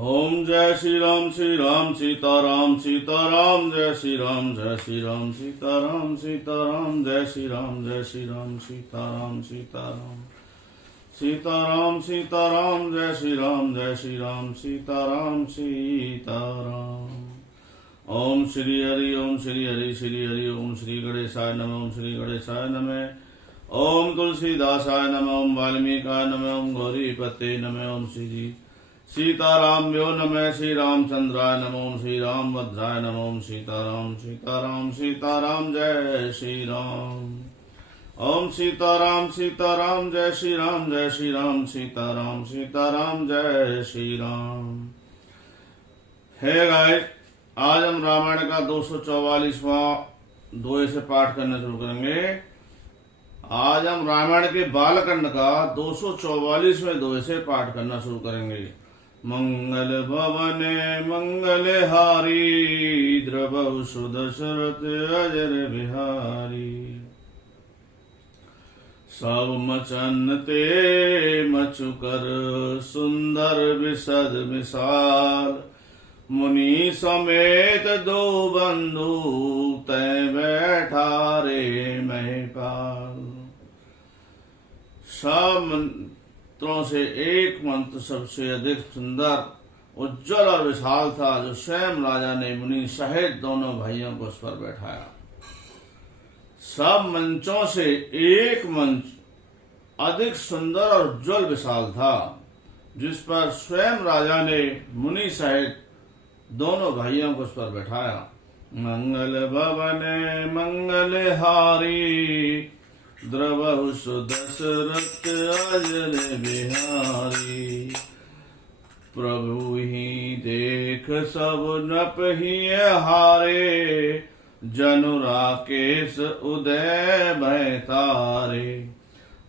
ओम जय श्री राम सीताराम सीताराम जय श्री राम सीताराम सीताराम जय श्री राम सीताराम सीताराम सीताराम सीताराम जय श्री राम सीताराम सीताराम। ओम श्री हरि श्री हरि ओम श्री गणेशाय नमः ओम श्री गणेशाय नमः ओम तुलसीदासाय नमः ओम वाल्मीकाय नमः ओम गौरीपते नमः ओम श्री सीताराम्यो नमः श्री रामचंद्राय नमः ओम श्री रामभद्राय नमः ओम सीताराम सीताराम सीताराम जय श्री राम। ओम सीताराम सीताराम जय श्री राम सीताराम सीताराम जय श्री राम। हे गाइस, आज हम रामायण का 244वां दोहे से पाठ करना शुरू करेंगे। आज हम रामायण के बालकांड का 244वें दोहे से पाठ करना शुरू करेंगे। मंगल भवने मंगल हारी द्रवहु सुदशरथ अजर बिहारी। सब मचन ते मचुकर सुंदर विशद मिसाल। मुनि समेत दो बंधु तय बैठा रे महिपाल। सब मंत्रों से एक मंत्र सबसे अधिक सुंदर, उज्जवल और विशाल था, जो स्वयं राजा ने मुनि सहित दोनों भाइयों को उस पर बैठाया। सब मंचों से एक मंच अधिक सुंदर और उज्जवल विशाल था, जिस पर स्वयं राजा ने मुनि सहित दोनों भाइयों को उस पर बैठाया। मंगल भवने मंगल हारी द्रवहु सुदशरथ अजर बिहारी। प्रभु ही देख सब नप ही हारे। जनु राकेश उदय भय तारे।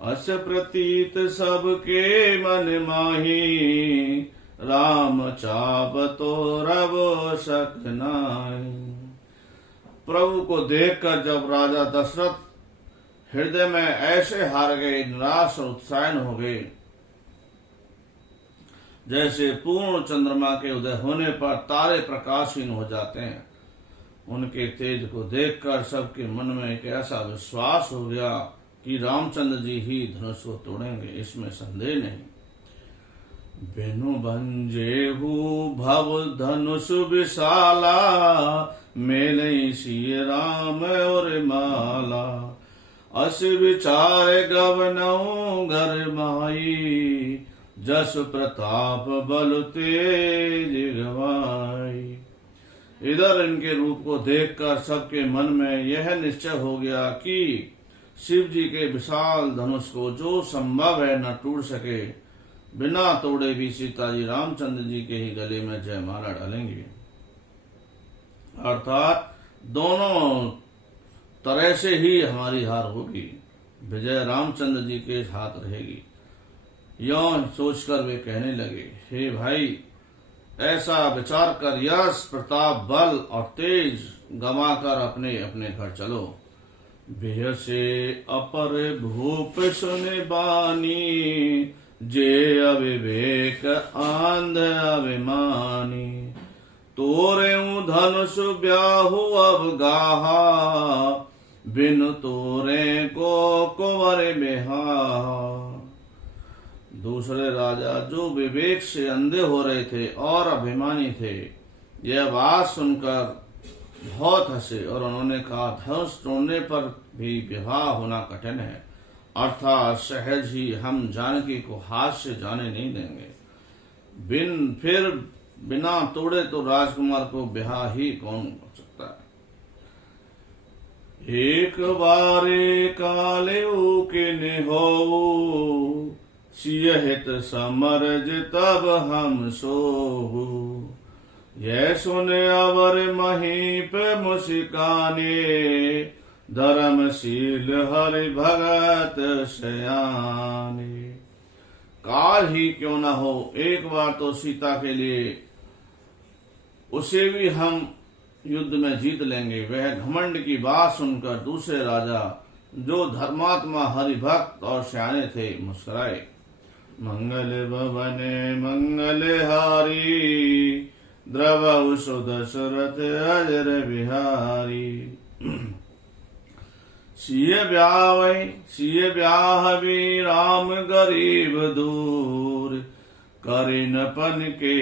अस प्रतीत सबके मन माही। राम चाबतो रव सक नाहि। प्रभु को देखकर जब राजा दशरथ हृदय में ऐसे हार गए, निराश और उत्साहन हो गए, जैसे पूर्ण चंद्रमा के उदय होने पर तारे प्रकाशहीन हो जाते हैं। उनके तेज को देखकर सबके मन में एक ऐसा विश्वास हो गया कि रामचंद्र जी ही धनुष को तोड़ेंगे, इसमें संदेह नहीं। बिनु भंजेहु भव धनुष विशाला। मेले सिय राम और माला। अस विचार गवनऊ घर माई। जस प्रताप बल तेज गवाई। इधर इनके रूप को देखकर सबके मन में यह निश्चय हो गया कि शिव जी के विशाल धनुष को जो संभव है न टूट सके, बिना तोड़े भी सीता जी रामचंद्र जी के ही गले में जयमाला डालेंगे। अर्थात दोनों तरह से ही हमारी हार होगी, विजय रामचंद्र जी के हाथ रहेगी। यौन सोचकर वे कहने लगे, हे भाई, ऐसा विचार कर यश प्रताप बल और तेज गमाकर अपने अपने घर चलो। बेह से अपर भूप सुने बानी। जे अविवेक आंध अभिमानी। तोरे धनुष ब्याहु अब गाहा। बिनु तोरे को कुंवर बेहा। दूसरे राजा जो विवेक से अंधे हो रहे थे और अभिमानी थे, यह बात सुनकर बहुत हंसे और उन्होंने कहा, धनुष तोड़ने पर भी विवाह होना कठिन है, अर्थात सहज ही हम जानकी को हाथ से जाने नहीं देंगे। फिर बिना तोड़े तो राजकुमार को ब्याह ही कौन कर सकता है। एक बारे काले के ने हो। सिय हित समरज तब हम सोहु। यह सुने अवर महीप मुस्काने। धर्मशील हरि भगत सयाने। काल ही क्यों न हो, एक बार तो सीता के लिए उसे भी हम युद्ध में जीत लेंगे। वह घमंड की बात सुनकर दूसरे राजा, जो धर्मात्मा हरिभक्त और सयाने थे, मुस्कुराए। मंगल भवने मंगलहारी द्रवहु सुदशरथ अजर बिहारी। सिय ब्याहवी राम गरीब दूर करे नपन के।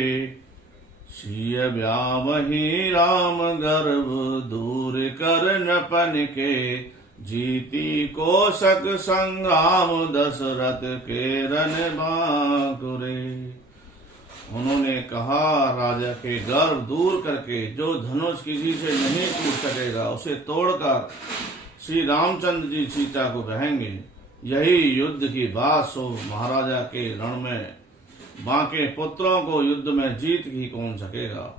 सिय ब्यावही राम गर्भ दूर कर नपन के। जीती कोशक संग्राम दशरथ के रन बांकुरे। उन्होंने कहा, राजा के गर्व दूर करके जो धनुष किसी से नहीं टूट सकेगा उसे तोड़कर श्री रामचंद्र जी सीता को कहेंगे। यही युद्ध की बात सो महाराजा के रण में बांके पुत्रों को युद्ध में जीत ही कौन सकेगा।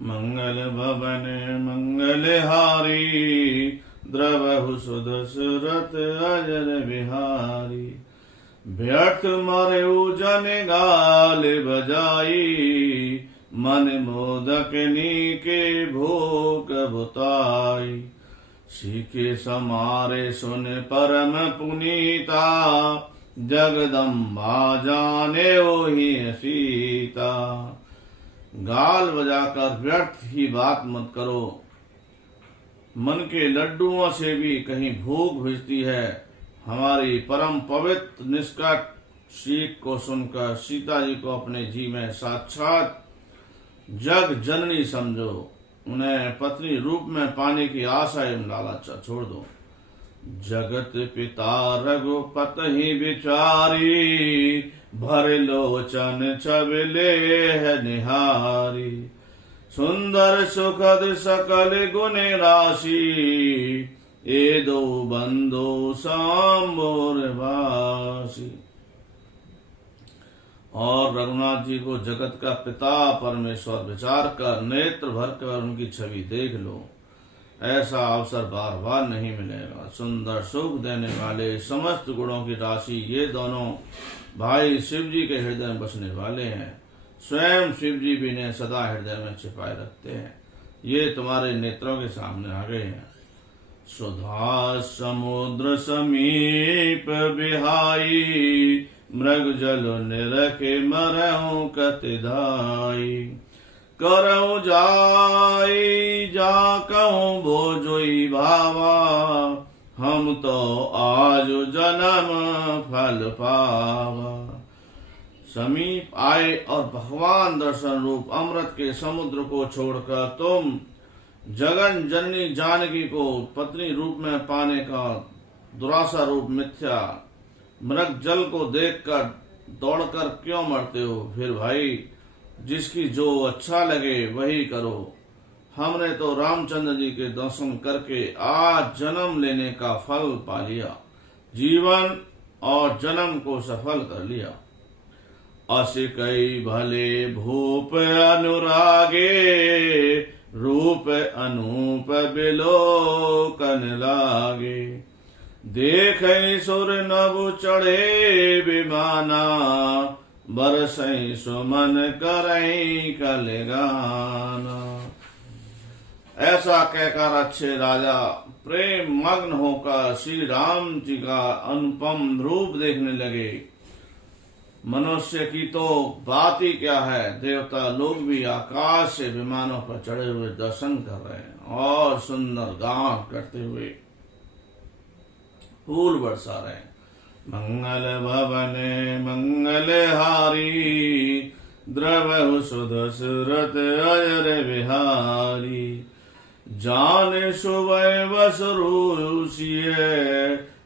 मंगल भवन मंगलहारी द्रवहु सुदशरथ अजर बिहारी। व्यर्थ मरऊ जन गाल बजाई मन मोदक नीके भोग बुताई। सीखे समारे सुन परम पुनीता जगदम्बा जाने ओहि सीता। गाल बजाकर व्यर्थ ही बात मत करो। मन के लड्डुओं से भी कहीं भूख भिजती है। हमारी परम पवित्र निष्कट सीख को सुनकर सीता जी को अपने जी में साक्षात जग जननी समझो। उन्हें पत्नी रूप में पाने की आशा एवं लालच छोड़ दो। जगत पिता रघुपति विचारी भर लोचन छबिले है निहारी। सुंदर सुखद सकल गुण राशि ए दो बंदो सांबोर वासी। और रघुनाथ जी को जगत का पिता परमेश्वर विचार कर नेत्र भर कर उनकी छवि देख लो। ऐसा अवसर बार बार नहीं मिलेगा। सुंदर सुख देने वाले समस्त गुणों की राशि ये दोनों भाई शिव जी के हृदय में बसने वाले हैं। स्वयं शिव जी भी इन्हें सदा हृदय में छिपाए रखते हैं। ये तुम्हारे नेत्रों के सामने आ गए हैं। सुधा समुद्र समीप बिहाई मृग जल निरखे मरहु कतिधाई। करऊ जाई जा कहूँ बोझोई भावा हम तो आज जन्म फल पावा। समीप आए और भगवान दर्शन रूप अमृत के समुद्र को छोड़कर तुम जगन जननी जानकी को पत्नी रूप में पाने का दुरासा रूप मिथ्या मृग जल को देखकर दौड़कर क्यों मरते हो। फिर भाई जिसकी जो अच्छा लगे वही करो। हमने तो रामचंद्र जी के दर्शन करके आज जन्म लेने का फल पा लिया। जीवन और जन्म को सफल कर लिया। अस कई भले भूप अनुरागे रूप अनूप बिलोकन लागे। देख सुर नभ चढ़े विमाना बरसई सुमन करई कलगाना। ऐसा कहकर अच्छे राजा प्रेम मग्न होकर श्री राम जी का अनुपम रूप देखने लगे। मनुष्य की तो बात ही क्या है, देवता लोग भी आकाश से विमानों पर चढ़े हुए दर्शन कर रहे हैं और सुंदर गान करते हुए फूल बरसा रहे हैं। मंगल भवने मंगलहारी द्रवहु सुदशरथ अजर बिहारी। जान सुबह बसरूसिए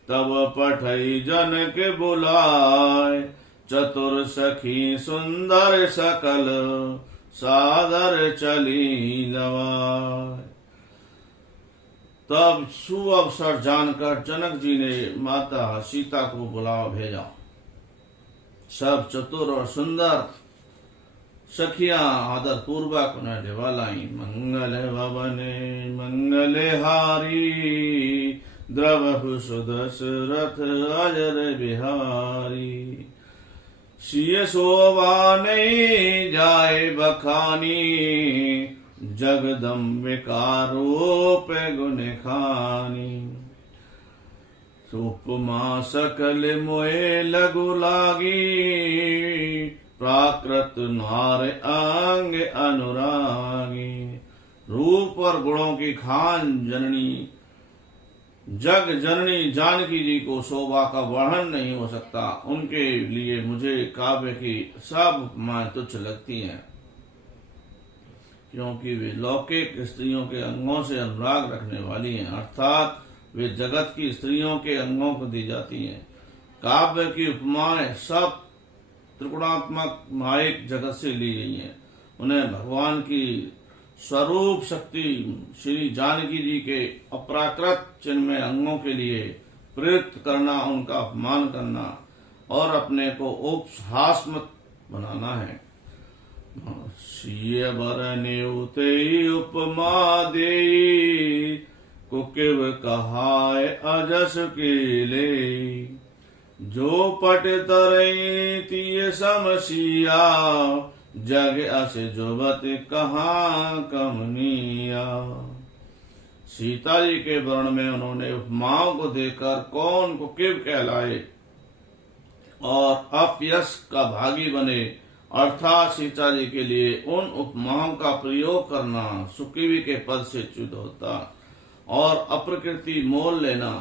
तब पठई जनक बुलाए। चतुर सखी सुंदर सकल सादर चली लवाए। तब सुअवसर जानकर जनक जी ने माता सीता को बुलावा भेजा। सब चतुर और सुंदर सखियां आदर पूर्वक उन्हें देवा लाई। मंगल भवने मंगलहारी द्रवहु सुदशरथ अजर बिहारी। सिय शोभा नहीं जाए बखानी जगदम्बिका रूप गुण खानी। उपमा सकल मोए लघु लागी, प्राकृत नार अंग अनुरागी। रूप और गुणों की खान जननी जग जननी जानकी जी को शोभा का वर्णन नहीं हो सकता। उनके लिए मुझे काव्य की सब उपमाएं तुच्छ लगती हैं, क्योंकि वे लौकिक स्त्रियों के अंगों से अनुराग रखने वाली हैं, अर्थात वे जगत की स्त्रियों के अंगों को दी जाती हैं। काव्य की उपमाएं सब त्रिगुणात्मक मायिक जगत से ली गई हैं। उन्हें भगवान की स्वरूप शक्ति श्री जानकी जी के अपराकृत चिन्मय अंगों के लिए प्रयुक्त करना, उनका अपमान करना और अपने को उपहास्मत बनाना है। सीय बरने उते उपमा दे, कुकिव कहाय अजस के ले। जो पट तरई तिय समसिया, जग अस जुबत कहाँ कमनिया। सीता जी के वर्ण में उन्होंने उपमाओं को देखकर कौन कुकिव कहलाए और अपयश का भागी बने, अर्थात सीता जी के लिए उन उपमाओं का प्रयोग करना सुकीवी के पद से च्युत होता और अप्रकृति मोल लेना।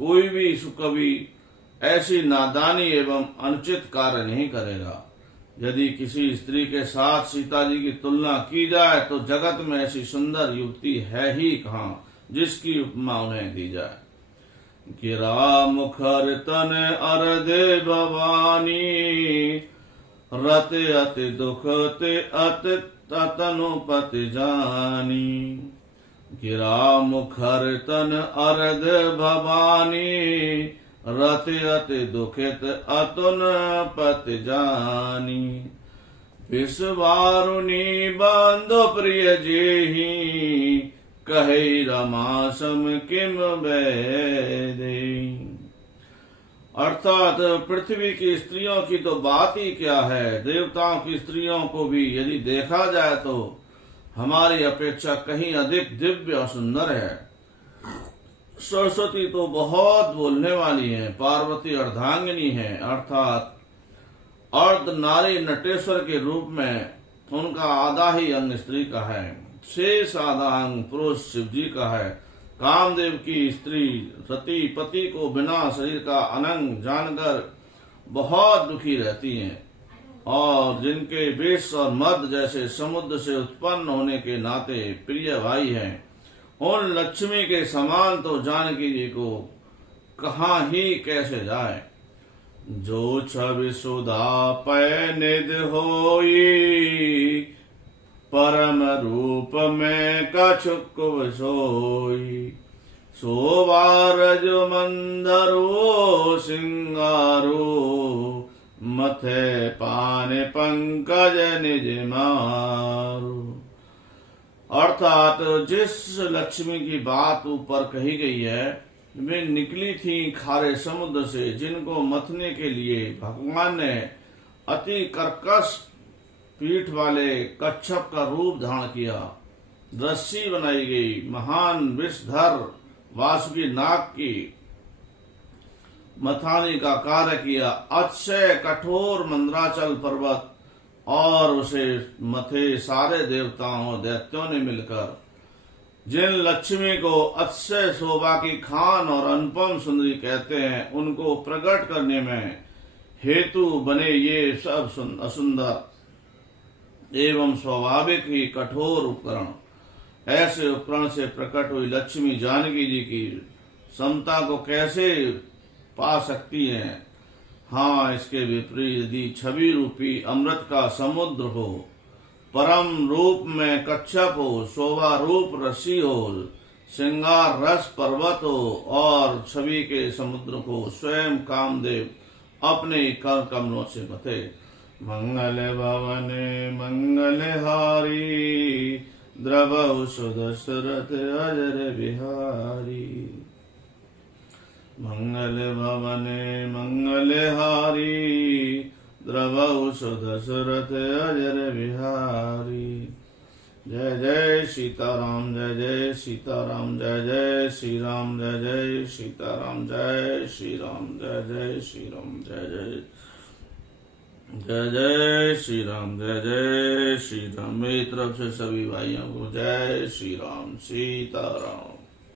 कोई भी सुकवि ऐसी नादानी एवं अनुचित कार्य नहीं करेगा। यदि किसी स्त्री के साथ सीता जी की तुलना की जाए तो जगत में ऐसी सुंदर युवती है ही कहाँ जिसकी उपमा उन्हें दी जाए। गिरा मुखर तन अरदे भवानी, रत अति दुख ते अत तनुपत जानी। गिरा मुखर तन अरद भवानी, रत अति दुखित अतुन पत जानी। विश्वारुणी बंधु प्रिय जेहि, कहे रमासम किम वैदे। अर्थात पृथ्वी की स्त्रियों की तो बात ही क्या है, देवताओं की स्त्रियों को भी यदि देखा जाए तो हमारी अपेक्षा कहीं अधिक दिव्य और सुंदर है। सरस्वती तो बहुत बोलने वाली है, पार्वती अर्धांगिनी है, अर्थात अर्ध नारी नटेश्वर के रूप में उनका आधा ही अंग स्त्री का है, शेष आधा अंग पुरुष शिव जी का है। कामदेव की स्त्री रति पति को बिना शरीर का अनंग जानकर बहुत दुखी रहती हैं और जिनके विष और मद जैसे समुद्र से उत्पन्न होने के नाते प्रिय भाई हैं, उन लक्ष्मी के समान तो जानकी जी को कहाँ ही कैसे जाए। जो छवि सुधा पय निध होई, परम रूप में कछुक सोई। शोभा रज मंदरो सिंगारो, मथे पाने पंकज निज मारू। अर्थात जिस लक्ष्मी की बात ऊपर कही गई है वे निकली थी खारे समुद्र से, जिनको मथने के लिए भगवान ने अति कर्कश पीठ वाले कच्छप का रूप धारण किया। रस्सी बनाई गई, महान विषधर वासुकी नाग की मथानी का कार्य किया। अतिशय कठोर मंदराचल पर्वत और उसे मथे सारे देवताओं दैत्यों ने मिलकर जिन लक्ष्मी को अतिशय शोभा की खान और अनुपम सुंदरी कहते हैं, उनको प्रकट करने में हेतु बने ये सब असुंदर एवं स्वाभाविक ही कठोर उपकरण। ऐसे उपकरण से प्रकट हुई लक्ष्मी जानकी जी की समता को कैसे पा सकती है। हाँ, इसके विपरीत यदि छवि रूपी अमृत का समुद्र हो, परम रूप में कच्छप हो, शोभा रूप रस्सी हो, श्रृंगार रस पर्वत हो और छवि के समुद्र को स्वयं कामदेव अपने कर कमलों से मथे। मंगल भवने मंगलहारी, द्रवहु सुदशरथ अजर बिहारी। मंगल भवने मंगलहारी, द्रवहु सुदशरथ अजर बिहारी। जय जय सीताराम, जय जय सीताराम, जय जय श्री राम, जय जय सीताराम, जय श्री राम, जय जय श्री राम, जय जय जय जय श्री राम, जय जय श्री राम। मेरी तरफ से सभी भाइयों को जय श्री राम, सीताराम।